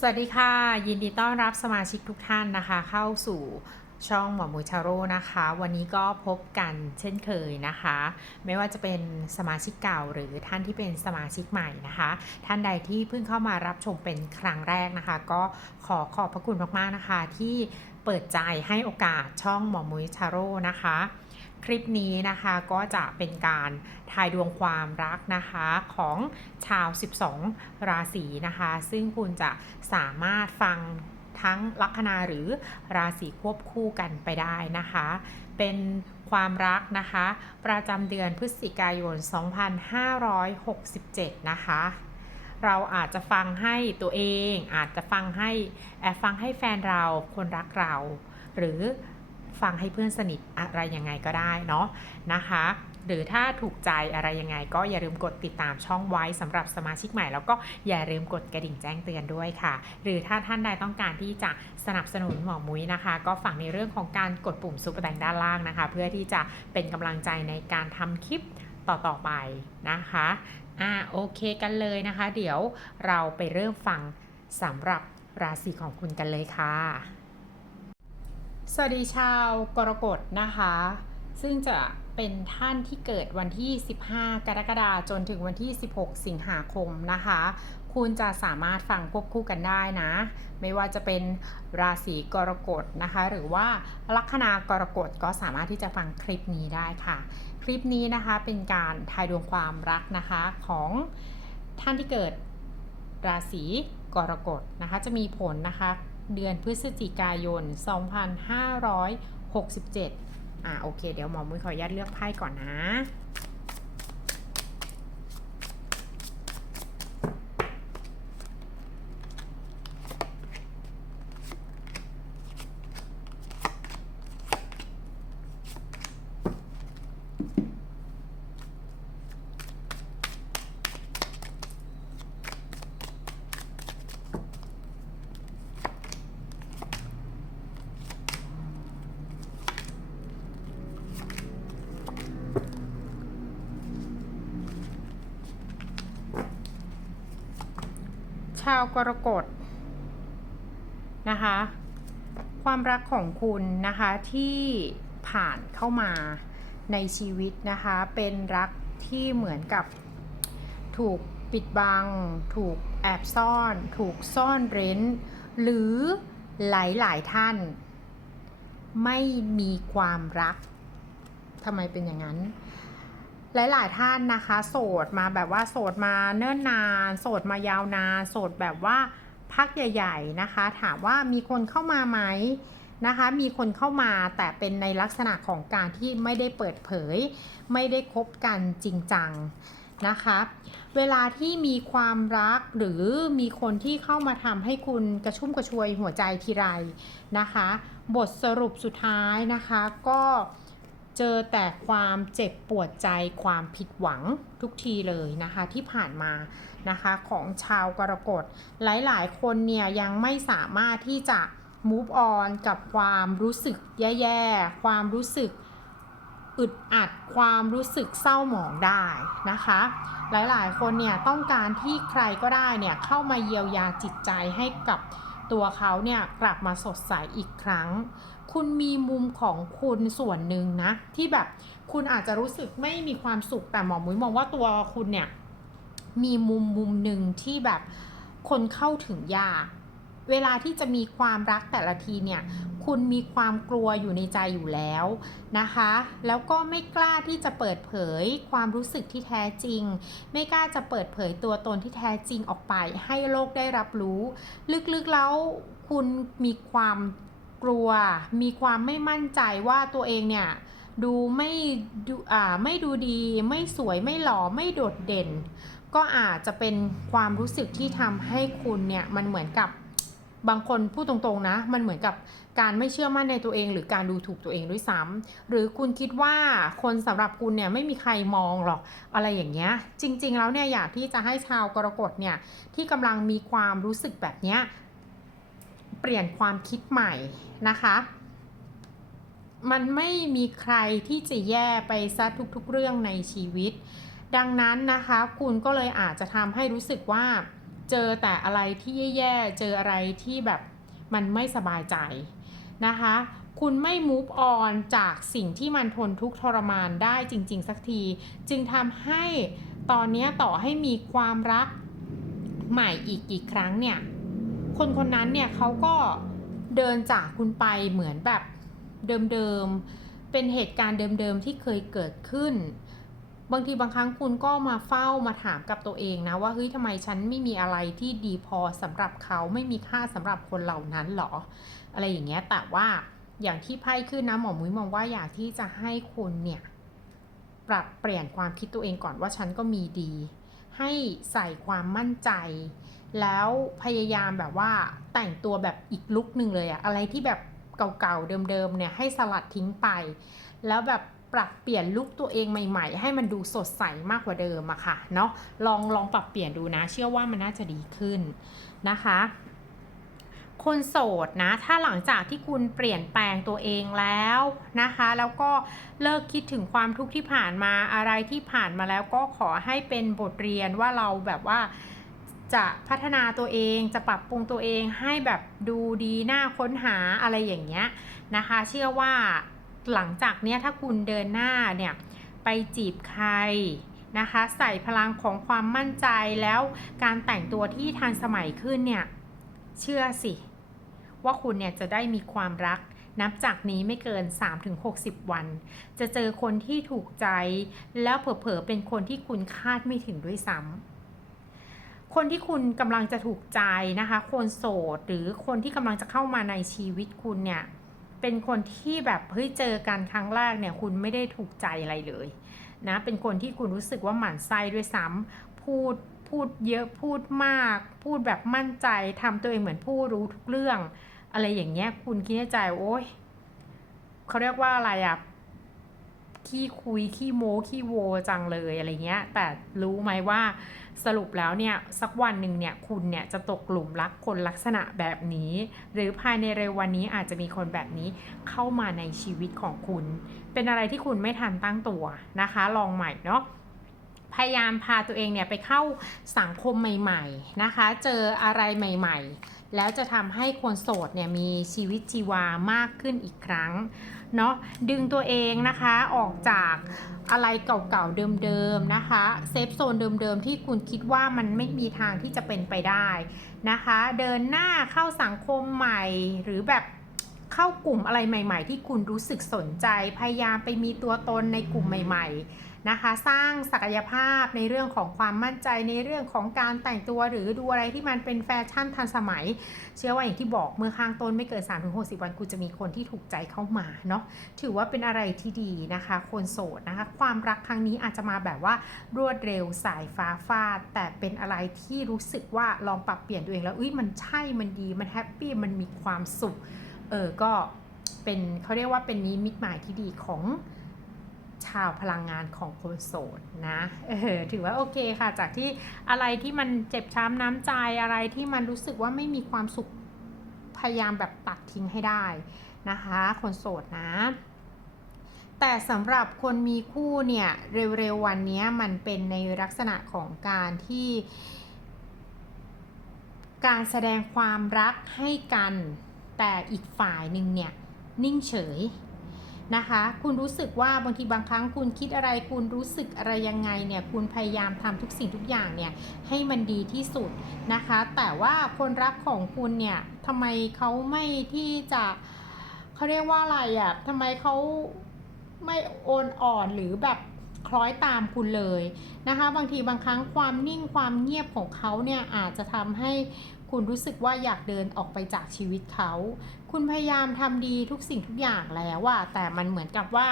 สวัสดีค่ะ ยินดีต้อนรับสมาชิกทุกท่านนะคะ เข้าสู่ ช่องหมอมูชาโร่นะคะ วันนี้ก็พบกันเช่นเคยนะคะ ไม่ว่าจะเป็นสมาชิกเก่าหรือท่านที่เป็นสมาชิกใหม่นะคะ ท่านใดที่เพิ่งเข้ามารับชมเป็นครั้งแรกนะคะ ก็ขอขอบพระคุณมากๆนะคะ ที่เปิดใจให้โอกาสช่องหมอมูชาโร่นะคะ คลิปนี้นะคะก็จะเป็นการทายดวงความรักนะคะของชาว 12 ราศีนะคะ ซึ่งคุณจะสามารถฟัง ทั้งลัคนาหรือราศีควบคู่กันไปได้นะคะ เป็นความรักนะคะ ประจำเดือนพฤศจิกายน 2567 นะคะเราอาจจะฟังให้ตัวเองอาจจะฟังให้แอบฟังให้แฟนเราคนรักเรา หรือฟังให้เพื่อนสนิทอะไรยังไงก็ได้เนาะนะคะ หรือถ้าถูกใจอะไรยังไง ก็อย่าลืมกดติดตามช่องไว้สำหรับสมาชิกใหม่ แล้วก็อย่าลืมกดกระดิ่งแจ้งเตือนด้วยค่ะ หรือถ้าท่านใดต้องการที่จะสนับสนุนหมอมุ้ยนะคะ ก็ฝากในเรื่องของการกดปุ่มซุปเปอร์แตงด้านล่างนะคะ เพื่อที่จะเป็นกำลังใจในการทำคลิปต่อๆไปนะคะอ่าโอเคกันเลยนะคะ เดี๋ยวเราไปเริ่มฟังสำหรับราศีของคุณกันเลยค่ะ สวัสดีชาวกรกฎนะคะ ซึ่งจะ เป็นท่านที่เกิดวันที่ 15 กรกฎาคมจนถึงวันที่ 16 สิงหาคมนะคะ คุณจะสามารถฟังควบคู่กันได้นะ ไม่ว่าจะเป็นราศีกรกฎนะคะ หรือว่าลัคนากรกฎก็สามารถที่จะฟังคลิปนี้ได้ค่ะ คลิปนี้นะคะเป็นการทายดวงความรักนะคะของท่านที่เกิดราศีกรกฎนะคะ จะมีผลนะคะ เดือนพฤศจิกายน 2567 อ่าโอเค เดี๋ยวหมอมุ้ยขออนุญาตเลือกไพ่ก่อนนะ ชาวกรกฎนะคะ ความรักของคุณนะคะที่ผ่านเข้ามาในชีวิตนะคะ เป็นรักที่เหมือนกับถูกปิดบัง ถูกแอบซ่อน ถูกซ่อนเร้น หรือหลายๆท่าน ไม่มีความรักทำไมเป็นอย่างนั้น หลาย ๆ ท่านนะคะ โสดมาแบบว่าโสดมาเนิ่นนาน โสดมายาวนาน โสดแบบว่าพักใหญ่ ๆ นะคะ ถามว่ามีคนเข้ามาไหมนะคะ มีคนเข้ามาแต่เป็นในลักษณะของการที่ไม่ได้เปิดเผย ไม่ได้คบกันจริงจังนะคะ เวลาที่มีความรักหรือมีคนที่เข้ามาทำให้คุณกระชุ่มกระชวยหัวใจทีไรนะคะ บทสรุปสุดท้ายนะคะก็ เจอแต่ความเจ็บปวดใจความผิดหวังทุกทีเลยนะคะที่ผ่านมานะคะของชาวกรกฎหลายๆ คนเนี่ยยังไม่สามารถที่จะ move on กับความรู้สึกแย่ๆ ความรู้สึกอึดอัดความรู้สึกเศร้าหมองได้นะคะ หลายๆ คนเนี่ยต้องการที่ใครก็ได้เนี่ยเข้ามาเยียวยาจิตใจให้กับ ตัวเขาเนี่ยกลับมาสดใสอีกครั้ง คุณมีมุมของคุณส่วนหนึ่งนะ ที่แบบคุณอาจจะรู้สึกไม่มีความสุขแต่หมอมุ้ยมองว่าตัวคุณเนี่ยมีมุมมุมหนึ่งที่แบบคนเข้าถึงยาก เวลาที่จะมีความรักแต่ละทีเนี่ยคุณมีความกลัวอยู่ในใจอยู่แล้วนะคะ แล้วก็ไม่กล้าที่จะเปิดเผยความรู้สึกที่แท้จริง ไม่กล้าจะเปิดเผยตัวตนที่แท้จริงออกไป ให้โลกได้รับรู้ ลึกๆแล้วคุณมีความกลัว มีความไม่มั่นใจว่าตัวเองเนี่ยดูไม่ดูอ่าไม่ดูดี ไม่สวยไม่หล่อไม่โดดเด่น ก็อาจจะเป็นความรู้สึกที่ทำให้คุณเนี่ยมันเหมือนกับ บางคนพูดตรงๆนะ มันเหมือนกับการไม่เชื่อมั่นในตัวเอง หรือการดูถูกตัวเองด้วยซ้ำหรือคุณคิดว่าคนสำหรับคุณเนี่ยไม่มีใครมองหรอกอะไรอย่างเงี้ย จริง ๆ แล้วเนี่ยอยากที่จะให้ชาวกรกฎเนี่ยที่กำลังมีความรู้สึกแบบเนี้ยเปลี่ยนความคิดใหม่นะคะมันไม่มีใครที่จะแย่ไปซะทุกๆเรื่องในชีวิต ดังนั้นนะคะ คุณก็เลยอาจจะทำให้รู้สึกว่า เจอแต่อะไรที่แย่ๆ เจออะไรที่แบบมันไม่สบายใจนะคะ คุณไม่ move on จากสิ่งที่มันทนทุกข์ทรมานได้จริง ๆ สักที จึงทำให้ตอนนี้ต่อให้มีความรักใหม่อีกกี่ครั้งเนี่ย คนคนนั้นเนี่ยเขาก็เดินจากคุณไปเหมือนแบบเดิมๆ เป็นเหตุการณ์เดิมๆ ที่เคยเกิดขึ้น บางทีบางครั้งคุณก็มาเฝ้ามาถามกับตัวเองนะว่าเฮ้ยทำไมฉันไม่มีอะไรที่ดีพอสำหรับเขาไม่มีค่าสำหรับคนเหล่านั้นหรอ อะไรอย่างเงี้ยแต่ว่าอย่างที่ไพ่ขึ้นนะหมอมุ้ยมองว่าอยากที่จะให้คุณเนี่ยปรับเปลี่ยนความคิดตัวเองก่อนว่าฉันก็มีดี ให้ใส่ความมั่นใจ แล้วพยายามแบบว่าแต่งตัวแบบอีกลุกหนึ่งเลยอะอะไรที่แบบเก่าๆเดิมๆเนี่ยให้สลัดทิ้งไป แล้วแบบ ปรับเปลี่ยนลุคตัวเองใหม่ๆ ให้มันดูสดใสมากกว่าเดิมอะค่ะเนาะลองลองปรับเปลี่ยนดูนะ เชื่อว่ามันน่าจะดีขึ้นนะคะคนโสดนะ ถ้าหลังจากที่คุณเปลี่ยนแปลงตัวเองแล้วนะคะ แล้วก็เลิกคิดถึงความทุกข์ที่ผ่านมาอะไรที่ผ่านมาแล้วก็ขอให้เป็นบทเรียนว่าเราแบบว่าจะพัฒนาตัวเองจะปรับปรุงตัวเองให้แบบดูดีน่าค้นหาอะไรอย่างเงี้ยนะคะ เชื่อว่า หลังจากเนี้ยถ้าคุณเดินหน้าเนี่ยไปจีบใครนะคะใส่พลังของความมั่นใจแล้วการแต่งตัวที่ทันสมัยขึ้นเนี่ยเชื่อสิว่าคุณเนี่ยจะได้มีความรักนับจากนี้ไม่เกิน 3-60 วัน จะเจอคนที่ถูกใจ แล้วเผลอๆเป็นคนที่คุณคาดไม่ถึงด้วยซ้ำคนที่คุณกำลังจะถูกใจนะคะ คนโสดหรือคนที่กำลังจะเข้ามาในชีวิตคุณเนี่ย เป็นคนที่แบบเฮ้ยเจอกันครั้งแรกเนี่ยคุณไม่ได้ถูกใจอะไรเลยนะเป็นคนที่คุณรู้สึกว่าหมั่นไส้ด้วยซ้ำพูดพูดเยอะพูดมาก พูดแบบมั่นใจทำตัวเองเหมือนผู้รู้ทุกเรื่อง อะไรอย่างเงี้ยคุณคิดในใจโอ้ยเขาเรียกว่าอะไรอะ ขี้คุยขี้โม้ขี้โวจังเลยอะไรเงี้ย แต่รู้ไหมว่าสรุปแล้วเนี่ยสักวันหนึ่งเนี่ยคุณเนี่ยจะตกหลุมรักคนลักษณะแบบนี้ หรือภายในเร็ววันนี้อาจจะมีคนแบบนี้เข้ามาในชีวิตของคุณ เป็นอะไรที่คุณไม่ทันตั้งตัวนะคะ ลองใหม่เนาะพยายามพาตัวเองเนี่ยไปเข้าสังคมใหม่ ๆ นะคะ เจออะไรใหม่ ๆ แล้วจะทำให้คนโสดเนี่ยมีชีวิตชีวามากขึ้นอีกครั้งเนาะดึงตัวเองนะคะออกจากอะไรเก่าๆเดิมๆนะคะเซฟโซนเดิมๆที่คุณคิดว่ามันไม่มีทางที่จะเป็นไปได้นะคะ เดินหน้าเข้าสังคมใหม่หรือแบบเข้ากลุ่มอะไรใหม่ ๆ ที่คุณรู้สึกสนใจพยายามไปมีตัวตนในกลุ่มใหม่ ๆ นะคะ สร้างศักยภาพในเรื่องของความมั่นใจในเรื่องของการแต่งตัวหรือดูอะไรที่มันเป็นแฟชั่นทันสมัย เชื่อว่าอย่างที่บอกเมื่อข้างต้นไม่เกิน3-60วันคุณจะมีคนที่ถูกใจเข้ามาเนาะถือว่าเป็นอะไรที่ดีนะคะ คนโสดนะคะ ความรักครั้งนี้อาจจะมาแบบว่ารวดเร็วสายฟ้าฟาด แต่เป็นอะไรที่รู้สึกว่าลองปรับเปลี่ยนตัวเองแล้วอุ้ยมันใช่มันดีมันแฮปปี้มันมีความสุขเออก็เป็นเขาเรียกว่าเป็นนิมิตหมายที่ดีของ ชาวพลังงานของคนโสดนะเออถือว่าโอเคค่ะ จากที่อะไรที่มันเจ็บช้ำน้ำใจอะไรที่มันรู้สึกว่าไม่มีความสุขพยายามแบบตัดทิ้งให้ได้นะคะ คนโสดนะ แต่สำหรับคนมีคู่เนี่ยเร็วๆวันนี้มันเป็นในลักษณะของการที่ การแสดงความรักให้กัน แต่อีกฝ่ายหนึ่งเนี่ยนิ่งเฉย นะคะ คุณรู้สึกว่าบางทีบางครั้งคุณคิดอะไร คุณรู้สึกอะไรยังไงเนี่ย คุณพยายามทำทุกสิ่งทุกอย่างเนี่ยให้มันดีที่สุดนะคะ แต่ว่าคนรักของคุณเนี่ยทำไมเขาไม่ที่จะเขาเรียกว่าอะไรอะ่ะทำไมเขาไม่โอนอ่อนหรือแบบคล้อยตามคุณเลยนะคะ บางทีบางครั้งความนิ่งความเงียบของเขาเนี่ยอาจจะทำให้ คุณรู้สึกว่าอยากเดินออกไปจากชีวิตเขา คุณพยายามทำดีทุกสิ่งทุกอย่างแล้วอะแต่มันเหมือนกับว่า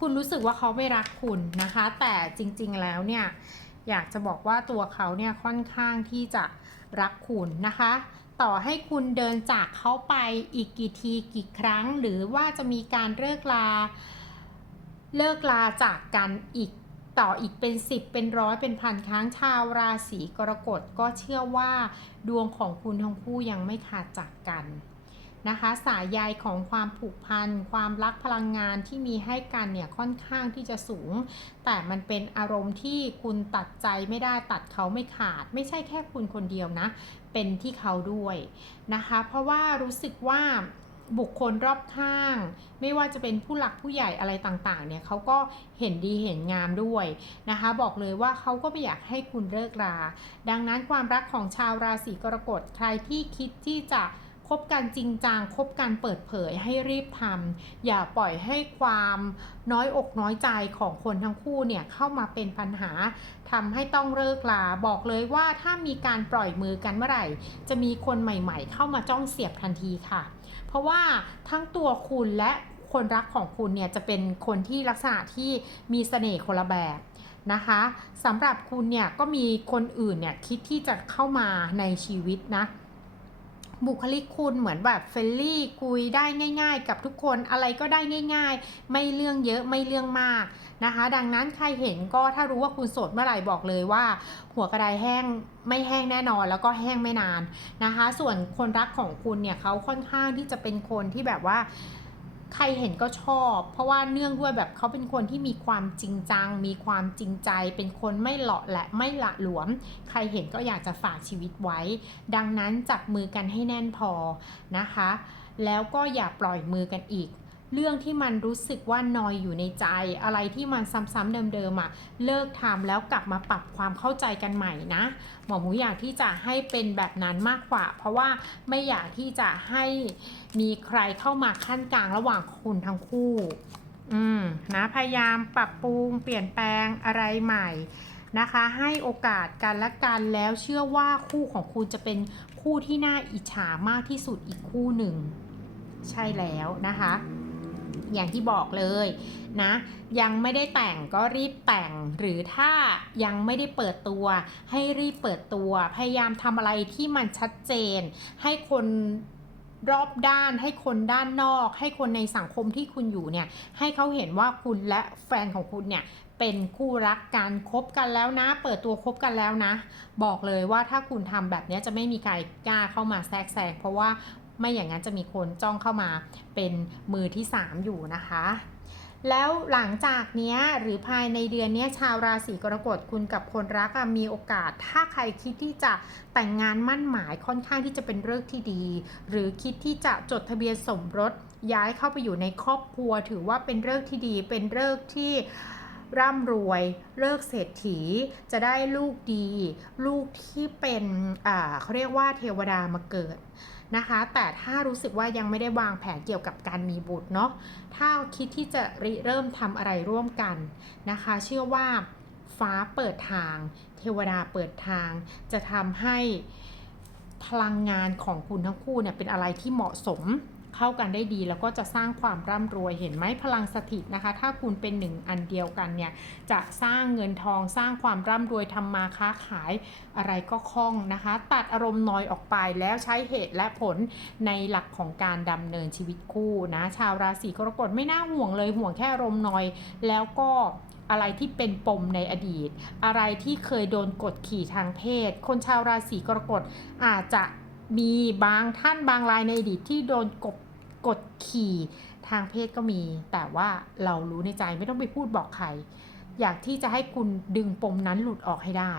คุณรู้สึกว่าเขาไม่รักคุณนะคะ แต่จริง ๆ แล้วเนี่ย อยากจะบอกว่าตัวเขาเนี่ยค่อนข้างที่จะรักคุณนะคะ ต่อให้คุณเดินจากเขาไปอีกกี่ทีกี่ครั้ง หรือว่าจะมีการเลิกลา เลิกลาจากกันอีก ต่ออีกเป็น 10 เป็นร้อยเป็นพันครั้งชาวราศีกรกฎก็เชื่อว่า ดวงของคุณทั้งคู่ยังไม่ขาดจากกันนะคะสายใยของความผูกพัน ความรักพลังงานที่มีให้กันเนี่ยค่อนข้างที่จะสูง แต่มันเป็นอารมณ์ที่คุณตัดใจไม่ได้ตัดเขาไม่ขาด ไม่ใช่แค่คุณคนเดียวนะ เป็นที่เขาด้วยนะคะ เพราะว่ารู้สึกว่า บุคคลรอบข้าง ไม่ว่าจะเป็นผู้หลักผู้ใหญ่อะไรต่างๆเนี่ยเขาก็เห็นดีเห็นงามด้วยนะคะ บอกเลยว่าเขาก็ไม่อยากให้คุณเลิกรา ดังนั้นความรักของชาวราศีกรกฎใครที่คิดที่จะคบกันจริงจังคบกันเปิดเผยให้รีบทำอย่าปล่อยให้ความน้อยอกน้อยใจของคนทั้งคู่เนี่ยเข้ามาเป็นปัญหาทำให้ต้องเลิกลาบอกเลยว่าถ้ามีการปล่อยมือกันเมื่อไหร่ จะมีคนใหม่ๆ เข้ามาจ้องเสียบทันทีค่ะ ราะว่าทั้งตัวคุณและคนรักของคุณเนี่ยจะเป็นคนที่ลักษณะที่มีเสน่ห์คนละแบบนะคะสำหรับคุณเนี่ยก็มีคนอื่นเนี่ยคิดที่จะเข้ามาในชีวิตนะ บุคลิกคุณเหมือนแบบเฟรนลี่คุยได้ง่าย ๆ กับทุกคนอะไรก็ได้ง่าย ๆ ไม่เรื่องเยอะไม่เรื่องมากนะคะ ดังนั้นใครเห็นก็ถ้ารู้ว่าคุณโสดเมื่อไหร่บอกเลยว่า หัวกระไดแห้งไม่แห้งแน่นอนแล้วก็แห้งไม่นานนะคะ ส่วนคนรักของคุณเนี่ยเขาค่อนข้างที่จะเป็นคนที่แบบว่า ใครเห็นก็ชอบ เพราะว่าเนื่องด้วยแบบเขาเป็นคนที่มีความจริงจัง มีความจริงใจ เป็นคนไม่หลาะและไม่ละหลวม ใครเห็นก็อยากจะฝากชีวิตไว้ ดังนั้นจับมือกันให้แน่นพอนะคะ แล้วก็อย่าปล่อยมือกันอีก เรื่องที่มันรู้สึกว่านอยอยู่ในใจ อะไรที่มันซ้ำๆเดิมๆอะเลิกทำแล้วกลับมาปรับความเข้าใจกันใหม่นะ หมอหมูอยากที่จะให้เป็นแบบนั้นมากกว่า เพราะว่าไม่อยากที่จะให้มีใครเข้ามาขั้นกลางระหว่างคุณทั้งคู่ อืมนะพยายามปรับปรุงเปลี่ยนแปลงอะไรใหม่นะคะ ให้โอกาสกันและกันแล้วเชื่อว่าคู่ของคุณจะเป็นคู่ที่น่าอิจฉามากที่สุดอีกคู่หนึ่ง ใช่แล้วนะคะ อย่างที่บอกเลยนะยังไม่ได้แต่งก็รีบแต่งหรือถ้ายังไม่ได้เปิดตัว ให้รีบเปิดตัว พยายามทำอะไรที่มันชัดเจน ให้คนรอบด้านให้คนด้านนอก ให้คนในสังคมที่คุณอยู่เนี่ยให้เขาเห็นว่าคุณและแฟนของคุณเนี่ยเป็นคู่รักกันคบกันแล้วนะ เปิดตัวคบกันแล้วนะ บอกเลยว่าถ้าคุณทำแบบนี้จะไม่มีใครกล้าเข้ามาแทรกแซงเพราะว่า ไม่อย่างนั้นจะมีคนจ้องเข้ามาเป็นมือที่ 3 อยู่นะคะ แล้วหลังจากนี้หรือภายในเดือนนี้ชาวราศีกรกฎคุณกับคนรักมีโอกาส ถ้าใครคิดที่จะแต่งงานมั่นหมายค่อนข้างที่จะเป็นเรื่องที่ดี หรือคิดที่จะจดทะเบียนสมรสย้ายเข้าไปอยู่ในครอบครัว ถือว่าเป็นเรื่องที่ดีเป็นเรื่องที่ ร่ำรวย เลิกเศรษฐี จะได้ลูกดี ลูกที่เป็นเขาเรียกว่าเทวดามาเกิดนะคะ แต่ถ้ารู้สึกว่ายังไม่ได้วางแผนเกี่ยวกับการมีบุตรเนาะถ้าคิดที่จะริเริ่มทำอะไรร่วมกันนะคะ เชื่อว่าฟ้าเปิดทาง เทวดาเปิดทาง จะทำให้พลังงานของคุณทั้งคู่เนี่ยเป็นอะไรที่เหมาะสม เข้ากันได้ดี แล้วก็จะสร้างความร่ำรวยเห็นไหมพลังสถิตนะคะ ถ้าคุณเป็นหนึ่งอันเดียวกันเนี่ยจะสร้างเงินทองสร้างความร่ำรวยทำมาค้าขายอะไรก็คล่องนะคะ ตัดอารมณ์น้อยออกไปแล้วใช้เหตุและผลในหลักของการดำเนินชีวิตคู่นะชาวราศีกรกฎไม่น่าห่วงเลยห่วงแค่อารมณ์น้อยแล้วก็อะไรที่เป็นปมในอดีต อะไรที่เคยโดนกดขี่ทางเพศ คนชาวราศีกรกฎอาจจะมีบางท่านบางรายในอดีตที่โดนกด กดขี่ทางเพศก็มี แต่ว่าเรารู้ในใจไม่ต้องไปพูดบอกใคร อยากที่จะให้คุณดึงปมนั้นหลุดออกให้ได้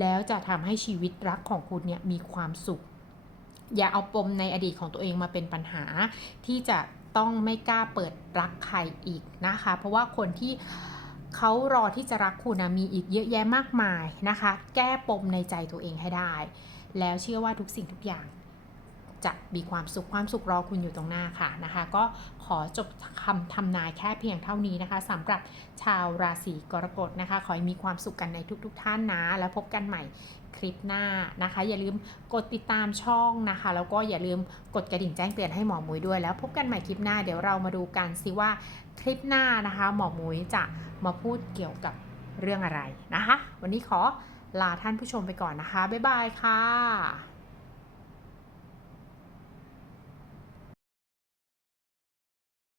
แล้วจะทำให้ชีวิตรักของคุณเนี่ยมีความสุข อย่าเอาปมในอดีตของตัวเองมาเป็นปัญหา ที่จะต้องไม่กล้าเปิดรักใครอีกนะคะ เพราะว่าคนที่เขารอที่จะรักคุณนะมีอีกเยอะแยะมากมายนะคะ แก้ปมในใจตัวเองให้ได้ แล้วเชื่อว่าทุกสิ่งทุกอย่าง จะมีความสุขความสุขรอคุณอยู่ตรงหน้าค่ะนะคะ ก็ขอจบคำทำนายแค่เพียงเท่านี้นะคะสำหรับชาวราศีกรกฎนะคะ ขอให้มีความสุขกันในทุกๆทท่านนะ แล้วพบกันใหม่คลิปหน้านะคะ อย่าลืมกดติดตามช่องนะคะ แล้วก็อย่าลืมกดกระดิ่งแจ้งเตือนให้หมอมุ้ยด้วย แล้วพบกันใหม่คลิปหน้าเดี๋ยวเรามาดูกันสิว่าคลิปหน้านะคะ หมอมุ้ยจะมาพูดเกี่ยวกับเรื่องอะไรนะคะ วันนี้ขอลาท่านผู้ชมไปก่อนนะคะบ๊ายบายค่ะ